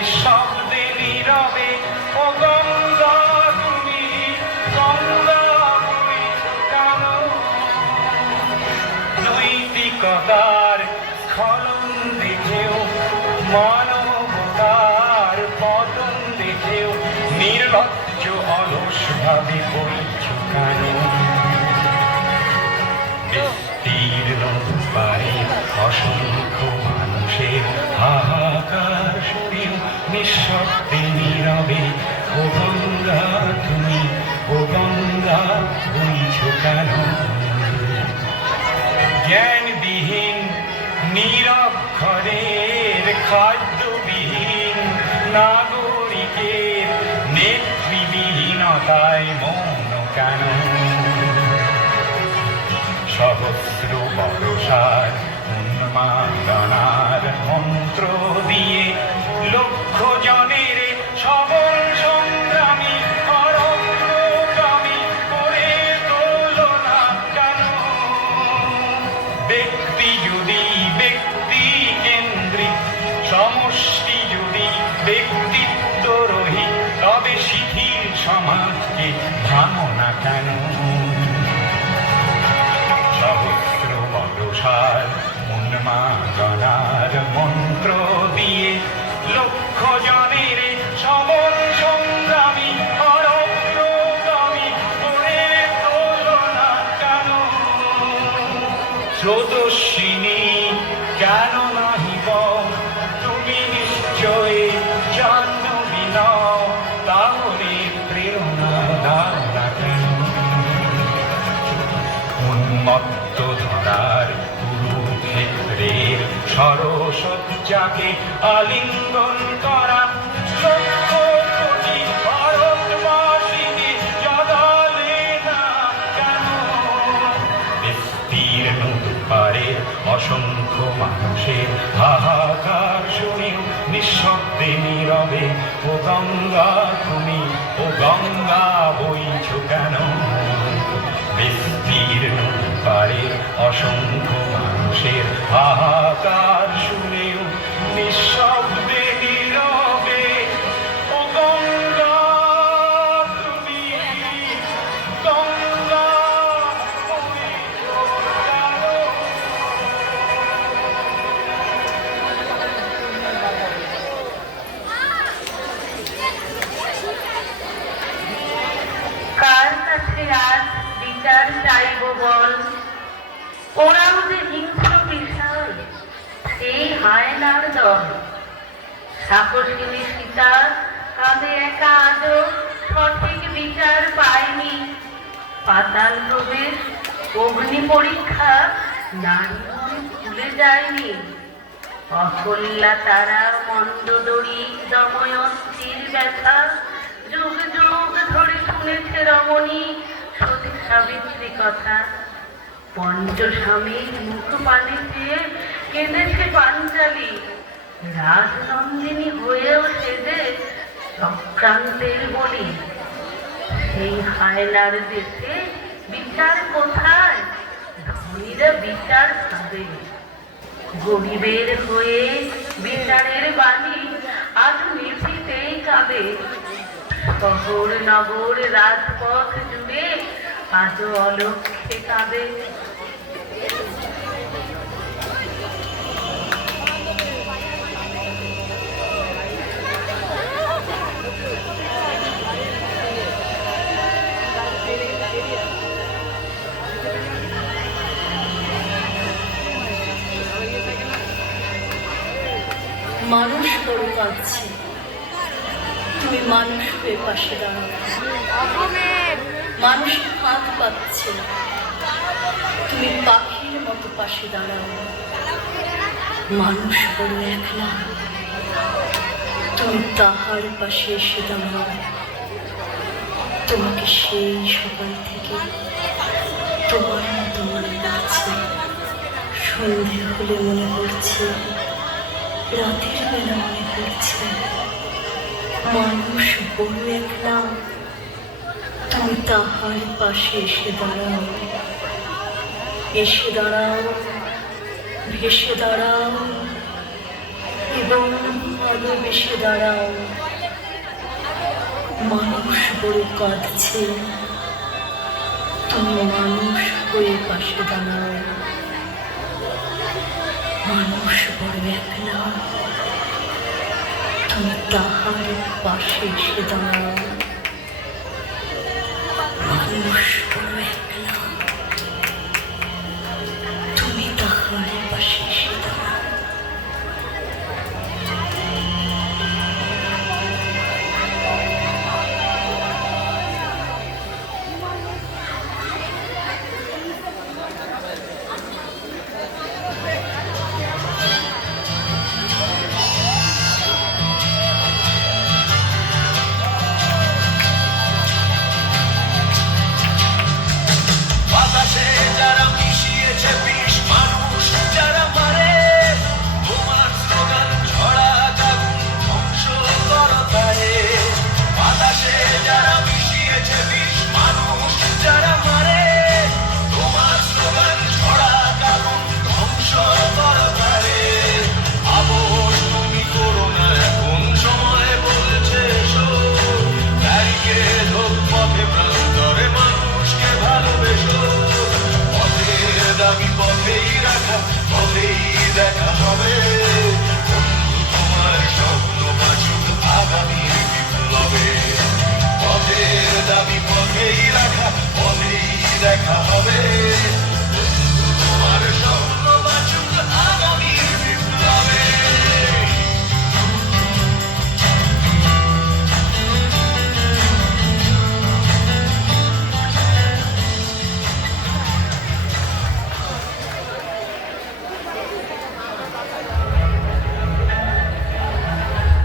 নিঃশব্দে নীরবে ও গঙ্গা তুমি গঙ্গা বইছো কেন? নৈতিকতার স্খলন দেখেও মানবতার পতন দেখেও নির্লজ্জ অলস ভাবে বইছো কেন? বিস্তীর্ণ পারে অসংখ্য মানুষের হাহাকার শুনেও নিঃশব্দে নীরবে ও গঙ্গা তুমি ও গঙ্গা বইছো কেন? জ্ঞানবিহীন নিরক্ষরের খাদ্যবিহীন নাগরিকের নেতৃবিহীনতায় মৌন কেন? সহস্র বর্ষার উন্মাদনার মন্ত্র দিয়ে লক্ষ জনের সবল সংগ্রামী অরণ্যগামী করে তোলো না কেন? ব্যক্তি যদি ব্যক্তি কেন্দ্রিক, সমষ্টি যদি ব্যক্তিত্ব রহিত, তবে শিথিল সমাজকে ভাঙো না কেন? সহস্র বর্ষার উন্মাদনার মন্ত্র দিয়ে লক্ষ জনের সবল সংগ্রামী অরণ্যগামী করে তোলো না কেন? স্রোতস্বিনী কেন নাহিব তুমি নিশ্চয়ই জাহ্নবী নও, তাহলে প্রেরণা দাও না কেন? উন্মত্ত ধরার কুরুক্ষেত্রের সরসজ্জাকে আলিঙ্গন করা লক্ষ কোটি ভারতবাসীকে জাগালে না কেন? বিস্তীর্ণ দুপারের অসংখ্য মানুষের হাহাকার শুনেও নিঃশব্দে নীরবে ও গঙ্গা তুমি ও গঙ্গা বইছো কেন? বিস্তীর্ণ দুপারের অসংখ্য মানুষের হাহাকার শুনেও নিঃশব্দে নীরবে ও গঙ্গা তুমি গঙ্গা বইছো কেন? কার কাছে আজ বিচার চাইব বল? ওরাও যে হিংস্র বিষয়, সেই হায়নার দল। সাহসিনী সীতা কাঁদে একা আজও সঠিক বিচার পায়নি। পাতাল প্রবেশ অগ্নি পরীক্ষা নারী ভুলে যায়নি। অহল্যা তারা মন্দোদরী দময়ন্তীর ব্যথা যুগ যুগ ধরে শুনেছে রমণী সতী সাবিত্রী কথা। পঞ্চস্বামীর মুখ পানে চেয়ে কেঁদেছে পাঞ্চালী, রাজনন্দিনী হয়েও সেজে চক্রান্তের বলি। সেই হায়নার দেশে বিচার কোথায়? ধনীরা বিচার খাবে, গরিবের হয়ে বিচারের বাণী আজ নিভৃতেই কাঁদে। শহর নগর রাজপথ জুড়ে আজও অলক্ষ্যে কাঁদে। মানুষ বড় কাঁদছে, তুমি মানুষ হয়ে পাশে দাঁড়াও। মানুষের হাত পাচ্ছে, তুমি পাখির মতো পাশে দাঁড়াও। মানুষ বড় একলা, তুমি তাহার পাশে এসে দাঁড়াও। তোমাকে সেই সকাল থেকে তোমার মতো মনে পড়ছে। সন্ধে হলে মনে পড়ছে, রাতের বেলা মনে পড়ছে। মানুষ বড় একলা, তুমি তাহার পাশে এসে দাঁড়াও। এসে দাঁড়াও, ভেসে দাঁড়াও এবং ভালোবেসে দাঁড়াও, মানুষ বড় কাঁদছে, তুমি মানুষ হয়ে পাশে দাঁড়াও। মানুষ বড় একলা, তুমি তাহার পাশে এসে দাঁড়াও। মানুষ বড় একলা, তুমি তাহার পাশে এসে দাঁড়াও। বাতাসে যারা মিশিয়েছে বিষ, মানুষ যারা মারে, তোমার স্লোগান ছড়া আগুন ধ্বংস করো তারে। বাতাসে যারা মিশিয়েছে বিষ, মানুষ যারা মারে, তোমার স্লোগান ছড়া আগুন ধ্বংস করো তারে। আপোষ তুমি করো না, এখন সময় বলছে এসো, গাড়িকে লোক পথে প্রান্তরে মানুষকে ভালোবেসো। পথের দাবি পথেই রাখা, পথেই দেখা হবে। বন্ধু তোমার স্বপ্ন বাঁচুক আগামীর বিপ্লবে। পথের দাবি পথেই রাখা, পথেই দেখা হবে। বন্ধু তোমার স্বপ্ন বাঁচুক আগামীর বিপ্লবে।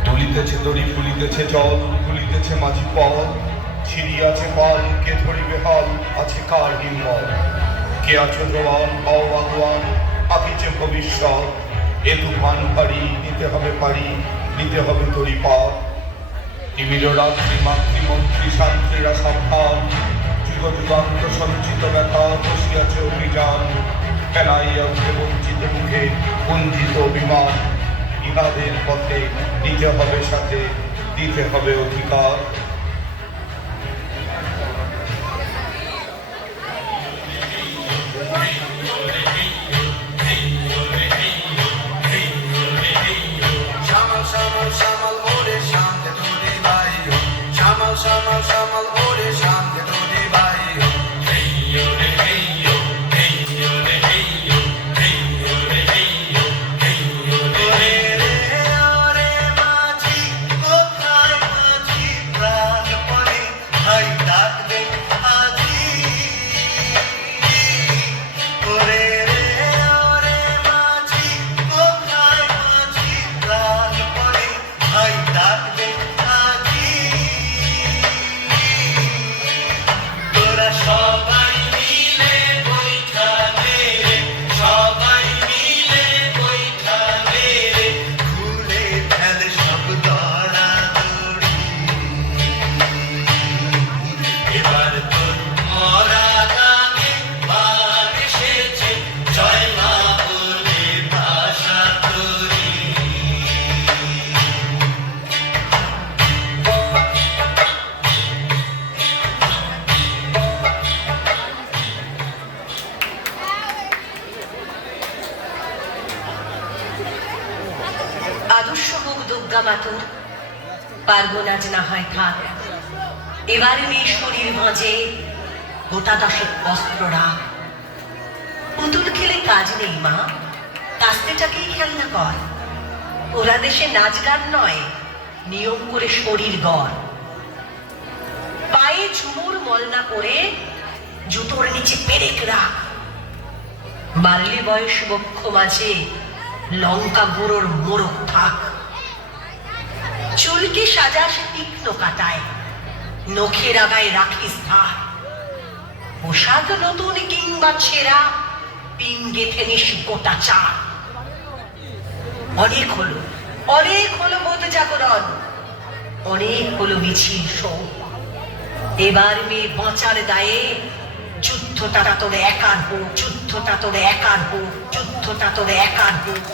তুলিতেছে দড়ি, ফুলিতেছে জল, ফুলিতেছে মাঝি পল, ছিড়িয়াছে পাল, কে ধরিবে হাল, আছে কার হিম্মত। কে আছো জোয়ান, হও আগুয়ান, আপিছে ভবিষ্যৎ। এ তুফান ভারী, নিতে হবে পারি, নিতে হবে তরি পার। তিমির রাত্রি মাতৃমন্ত্রী শান্তিরা সাবধান, যুগ যুগান্ত সঞ্চিত ব্যথা বসিয়াছে অভিযান। ফেনাইয়া উঠে বঞ্চিত মুখে কুঞ্চিত অভিমান। ইহাদের পথে নিতে হবে সাথে, দিতে হবে অধিকার। Shamal, shamal, shamal, ore shante dodi baiyo. Shamal, shamal, shamal, ore shante dodi baiyo. Heyo re heyo, heyo re heyo, heyo re heyo, heyo re heyo. Ore maji, kothai maji, pran pone, hai dak de aji. Ore maji, kothai maji, pran pone, hai dak de aji. তোরা সবাই মিলে বৈঠা দে রে, সবাই মিলে বৈঠা দে রে, খুলে ফেল সব দড়াদড়ি। এবার তোর মরা গানে বার এসেছে, জয় মা বলে ভাষা তোরি। আদর্শ হোক দুর্গা মাতুর, পারবো না যে না হয় থাক। এবারে মেয়ে শরীর ভাঁজে গোটা দশেক অস্ত্র রাখ। পুতুল খেলে কাজ নেই মা, কাস্তেটাকেই খেলনা কর। ওরা দেশে নাচ গান নয়, নিয়ম করে শরীর গড়। পায়ে ঝুমুর মলনা করে জুতোর নিচে পেরেক রাখ। বাড়লে বয়স বক্ষ মাঝে লঙ্কা গুঁড়োর মোড়ক থাক। চুলকে সাজাস তীক্ষ্ণ কাটায়, নখের আগায় রাখিস ধার। পোশাক নতুন কিংবা ছেঁড়া, পিন গেথে নিস গোটা চার। অনেক হলো বোধ জাগরণ, অনেক হলো মিছিল শোক। এবার মেয়ে বাঁচার দায়ে যুদ্ধটা তোর একার হোক, যুদ্ধটা তোর একার হোক, যুদ্ধটা তোর একার হোক।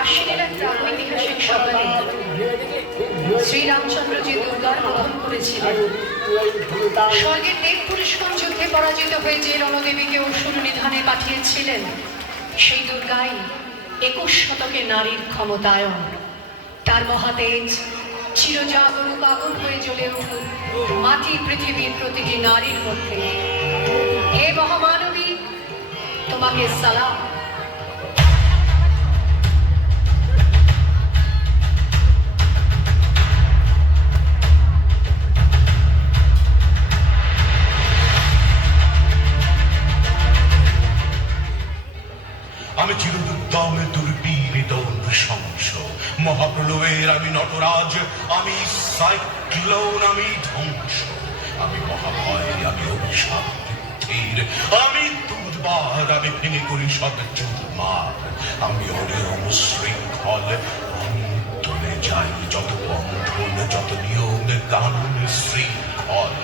আশ্বিনের এক প্রাগৈতিহাসিক সকালে শ্রীরামচন্দ্র যে দুর্গার বোধন করেছিলেন, স্বর্গের দেব পুরুষগণ যুদ্ধে পরাজিত হয়ে যে রণদেবীকে অসুর নিধনে পাঠিয়েছিলেন, সেই দুর্গাই 21 শতকে নারীর ক্ষমতায়ন। তার মহাতেজ চিরজাগরুক আগুন হয়ে জ্বলে উঠুক মাটি পৃথিবীর প্রতিটি নারীর মধ্যে। হে মহামানবী, তোমাকে সালাম। আমি চিরদুর্দমে দুর্বীরিত নৃশংস, মহাপ্রলয়ের আমি নটরাজ, আমি সাইক্লোন, আমি ধ্বংস, আমি মহাভয়, আমি অভিশাপ বৃদ্ধির, আমি দুর্বার, আমি ভেঙে করি সব চুরমার, আমি অনিয়ম শৃঙ্খল, আমি তুলে যাই যত বন্ধন, যত নিয়ম কানুন শৃঙ্খল,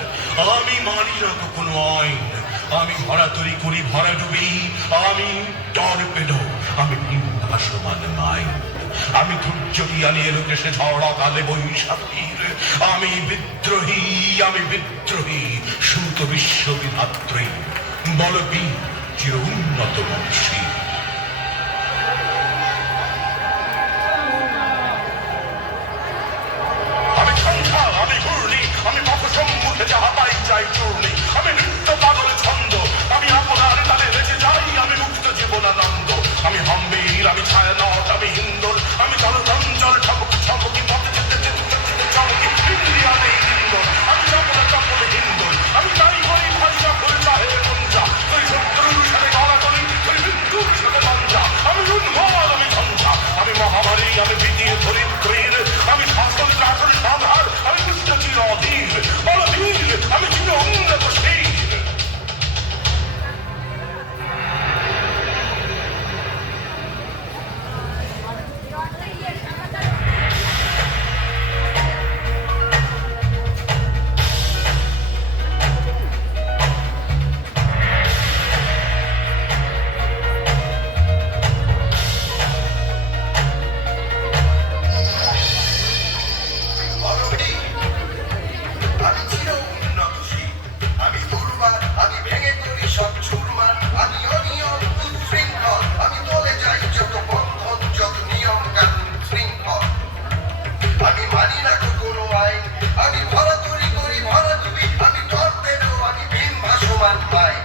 আমি মানি না তো কোনো আইন, আমি ভরাতরি করি ভরা ডুবি, আমি টর্পেডো, আমি ভাসমান মাইন, আমি ধৈর্যটি আনিয়ে লোকেশে ঝড়া কালে বৈশাখীর, আমি বিদ্রোহী, আমি বিদ্রোহী, সুত বিশ্ববিধাত্রী, বলবীর চির উন্নত বংশী। আমি সন্ধ্যা, আমি ঘূর্ণি, আমি পথ সম্মুখে যাহা পাই চাই চূর্ণি, আমি নৃত্য পাগল ছন্দ, আমি আপনার তালে বেঁচে যাই, আমি মুক্ত জীবনানন্দ, আমি হাম্বীর, আমি ছায়ানট, আমি হিন্দোল, আমি জলচঞ্চল ঠবকি ঠবকি পথে যেতে যেতে যেতে চমকি ইন্দ্রিয়াতে হিন্দোল, আমি চপলে চপলে হিন্দোল, আমি তাই করি ভাষা করে চাহে পঞ্চা, তুই শত্রুর সাথে গলা করি, তুই মৃত্যুর সাথে পঞ্চা, আমি উন্মাদ, আমি ঝঞ্ঝা, আমি মহামারী, আমি বিধিয়ে ধরিত্রীর, আমি শাসন শাসন সাধার, আমি দুষ্ট চির অধীর, বলবীর, আমি চির উন্নত শীর। আমি চির উন্নতশীল, আমি দুর্বার, আমি ভেঙে করি সব চুরমার, আমি অনিয়ম উচ্ছৃঙ্খল, আমি তলে যাই যত বন্ধন, যত নিয়ম কানুন শৃঙ্খল, আমি মানি না কোনো আইন, আমি ভরাতরি করি ভরা ডুবি, আমি টর্পেডো, আমি ভীম ভাসমান পাই,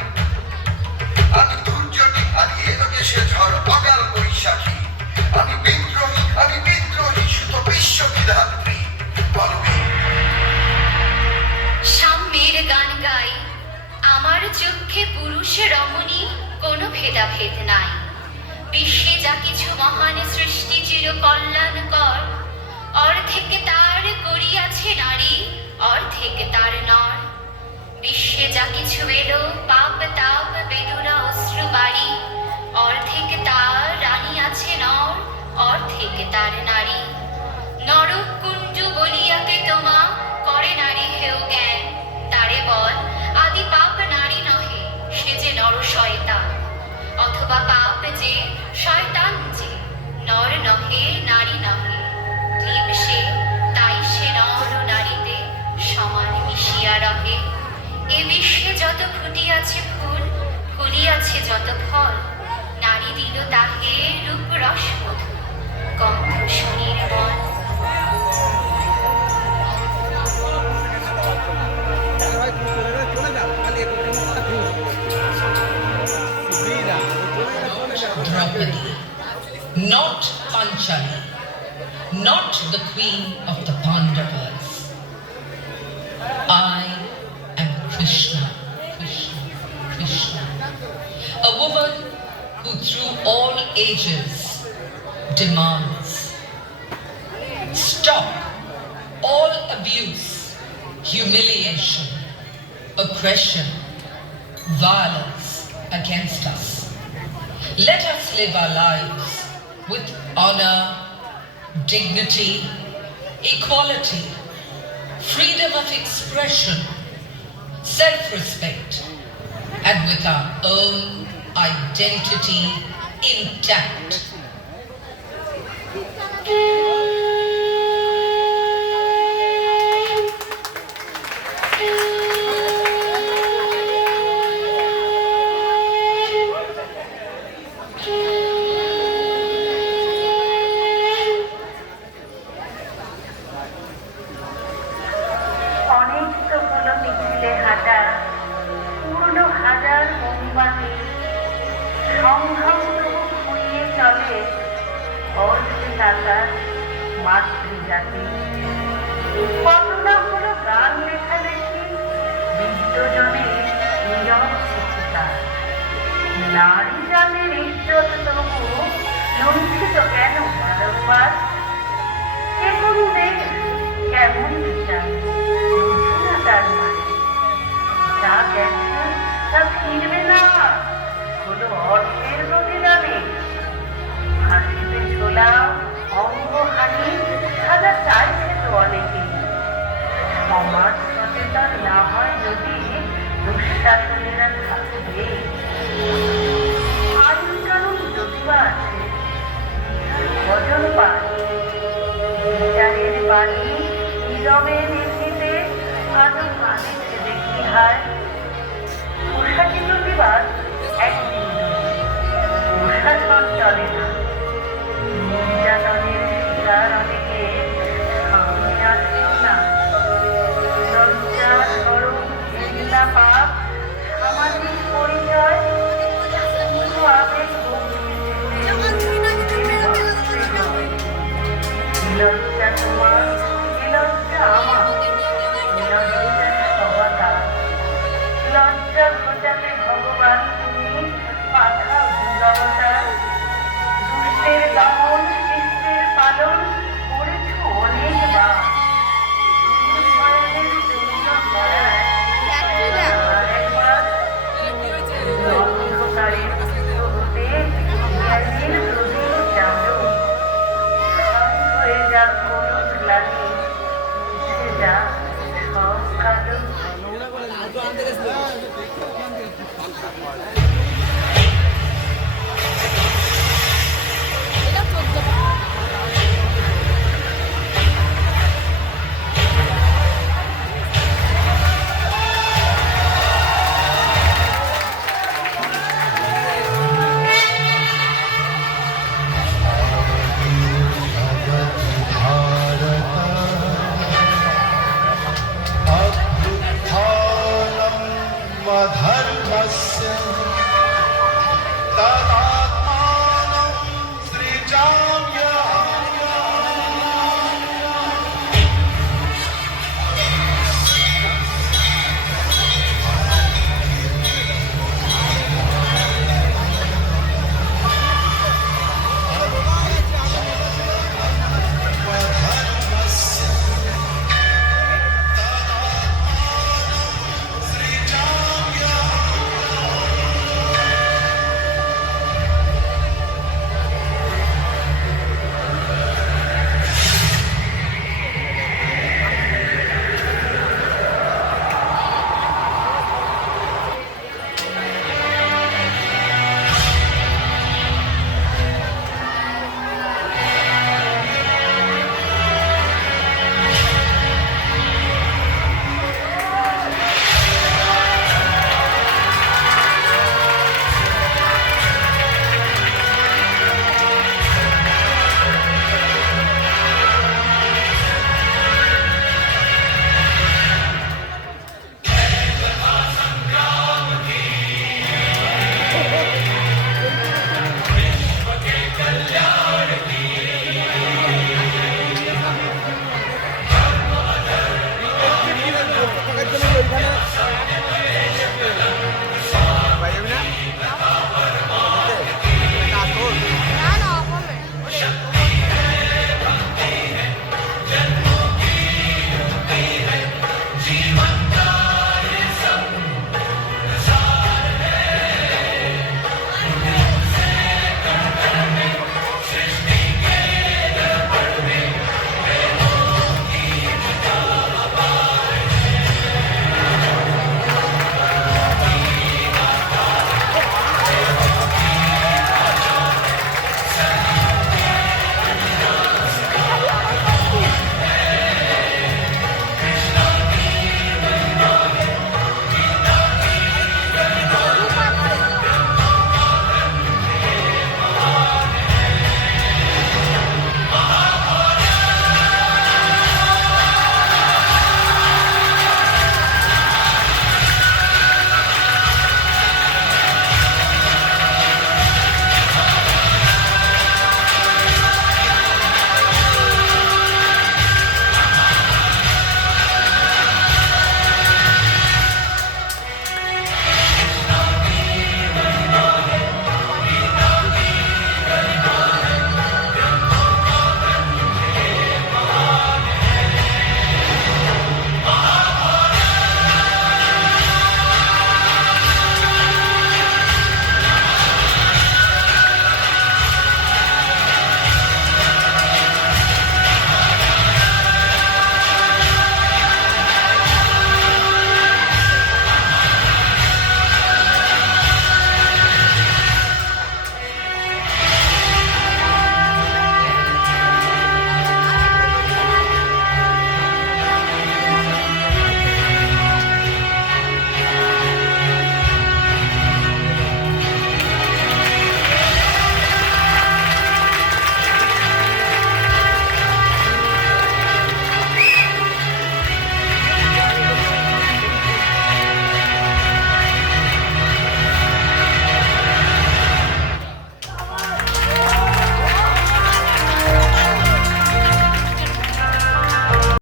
আমি দুর্যোগী, আমি এলোকেশে ঝড় অকাল বৈশাখী, আমি বিদ্রোহী, সুত বিশ্ববিধাত্রী, বলবি সাম্যের গান গাই, আমার চক্ষে পুরুষ রমণী কোনো ভেদাভেদ নাই। বিশ্বে যা কিছু মহান সৃষ্টি চির কল্যাণকর, অর্ধেক তার করিয়াছে নারী, অর্ধেক তার নর। বিশ্বে যা কিছু এলো পাপ তাপ বেদনা অশ্রু বাড়ি, অর্ধেক তার রানী আছে নর, অর্ধেক তার নারী। নরক কুঞ্জ বলিয়াকে তোমা করে নারী হেউ জ্ঞান, তারে বল আদি পাপ নারী নহে, সে যে নর শয়তান, অথবা পাপ যে শয়তান যে নর নহে নারী নহে, ক্লীব সে তাই সে নর ও নারীতে সমান মিশিয়া রহে। এ বিশ্বে যত ফুটিয়াছে ফুল, ফুলিয়াছে যত ফল, নারী দিল তাহে রূপ রস মধু, গন্ধ Sunirmal. Draupadi, not Panchali, not the queen of the Pandavas. I am Krishna, Krishna, Krishna, a woman who through all ages demands, stop all abuse, humiliation, oppression, violence against us. Let us live our lives with honor, dignity, equality, freedom of expression, self-respect, and with our own identity intact. অনেক তো হলো মিছিলে হাঁটা, পূর্ণ হাজার মোমবাতি, সংগ্রাম তবু ফুরিয়ে চলে অর্ধে টাকার মাতৃজাতি। কত না হলো গান লেখালেখি, বিদ্যজনে নীরব শিক্ষিকা। নারী জাতির ইজ্জত তবু লুণ্ঠিত কেন বারংবার? কে কোন দেশ, কেমন বিচার, বুঝি না তার মানে। যা গেছে তা ফিরবে না, হলো অর্থের প্রতিদানে। হাসিতে ছোলা অঙ্গহানি সাজা চাইছে তো অনেকেই। সমাজ সচেতন না হয় যদি, দুঃশাসনেরা থাকবে। আইন কানুন যদিবা আছে, বচন পায় বিচারের বাণী নীরবে নিভৃতে আজও কাঁদিছে দেখি হায়। পোশাকি প্রতিবাদ একদিন প্রশাসন চলে না।